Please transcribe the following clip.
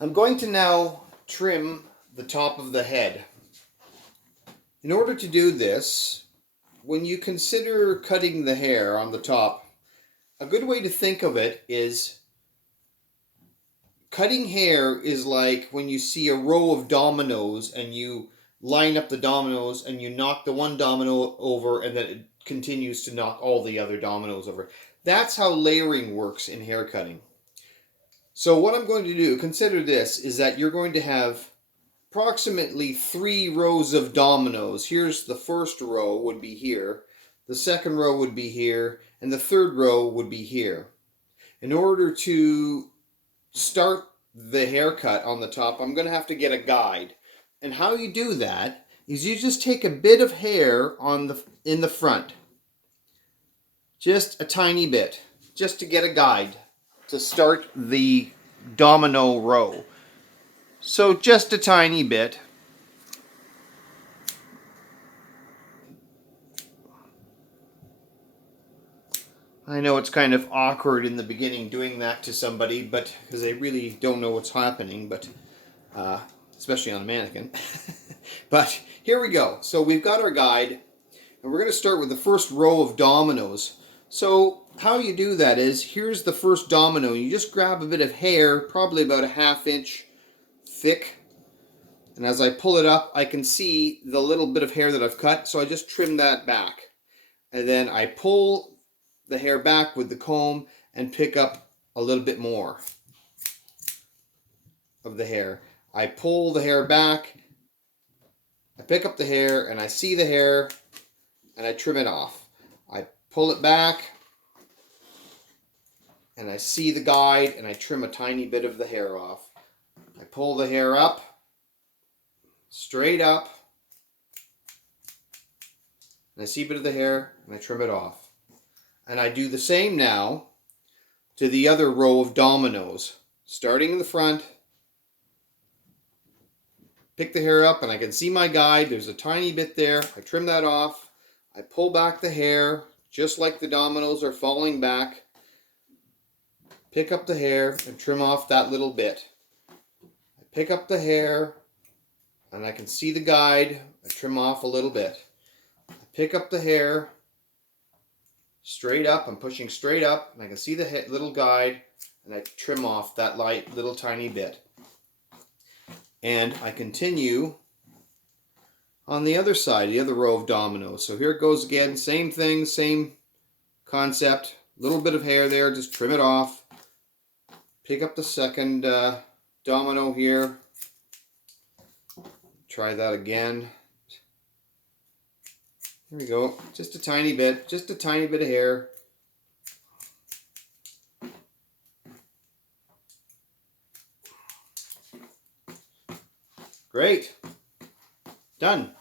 I'm going to now trim the top of the head. In order to do this, when you consider cutting the hair on the top, a good way to think of it is cutting hair is like when you see a row of dominoes and you line up the dominoes and you knock the one domino over and then it continues to knock all the other dominoes over. That's how layering works in hair cutting. So what I'm going to do, consider this, is that you're going to have approximately 3 rows of dominoes. Here's the first row would be here, the second row would be here, and the third row would be here. In order to start the haircut on the top, I'm going to have to get a guide. And how you do that is you just take a bit of hair in the front. Just a tiny bit, just to get a guide to start the domino row. So just a tiny bit. I know it's kind of awkward in the beginning doing that to somebody, but because they really don't know what's happening, but especially on a mannequin. But here we go. So we've got our guide, and we're going to start with the first row of dominoes. So how you do that is, here's the first domino. You just grab a bit of hair, probably about a 1/2 inch thick, and as I pull it up, I can see the little bit of hair that I've cut, so I just trim that back. And then I pull the hair back with the comb and pick up a little bit more of the hair. I pull the hair back, I pick up the hair, and I see the hair, and I trim it off. I pull it back, and I see the guide, and I trim a tiny bit of the hair off. I pull the hair up, straight up, and I see a bit of the hair, and I trim it off. And I do the same now to the other row of dominoes. Starting in the front, pick the hair up, and I can see my guide. There's a tiny bit there. I trim that off. I pull back the hair, just like the dominoes are falling back. Pick up the hair and trim off that little bit. I pick up the hair, and I can see the guide. I trim off a little bit. I pick up the hair, straight up, I'm pushing straight up, and I can see the little guide, and I trim off that little tiny bit. And I continue on the other side, the other row of dominoes. So here it goes again, same thing, same concept. Little bit of hair there, just trim it off. Pick up the second domino here. Try that again. Here we go, just a tiny bit of hair. Great, done.